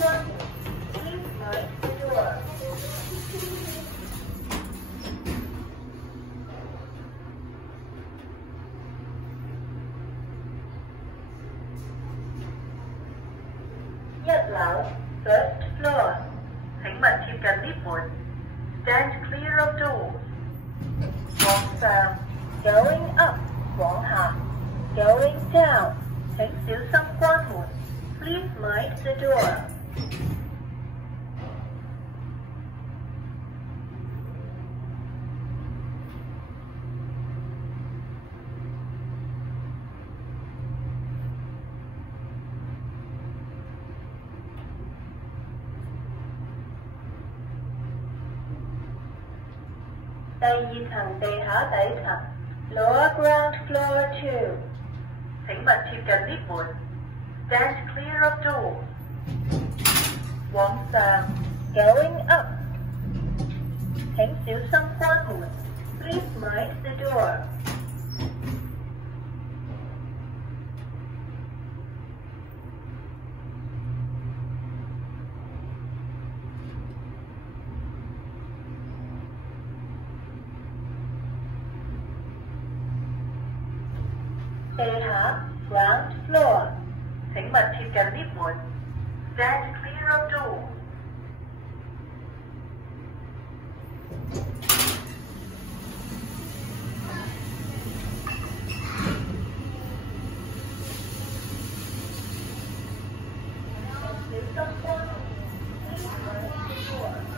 關門 Please mind the door. 一樓 First floor， 請勿貼近 lift 門 Stand clear of doors. 往上 Going up 往下 Going down 請小心關門 Please mind the door. 第二層地下底層 Lower ground floor 2， 請勿貼近 lift 門 Stand clear of doors. 往上 Going up 請小心關門 Please mind the door. 地下 Ground floor， 請勿貼近 lift 門 Stand clear of doors. 小心關門 Please mind the door.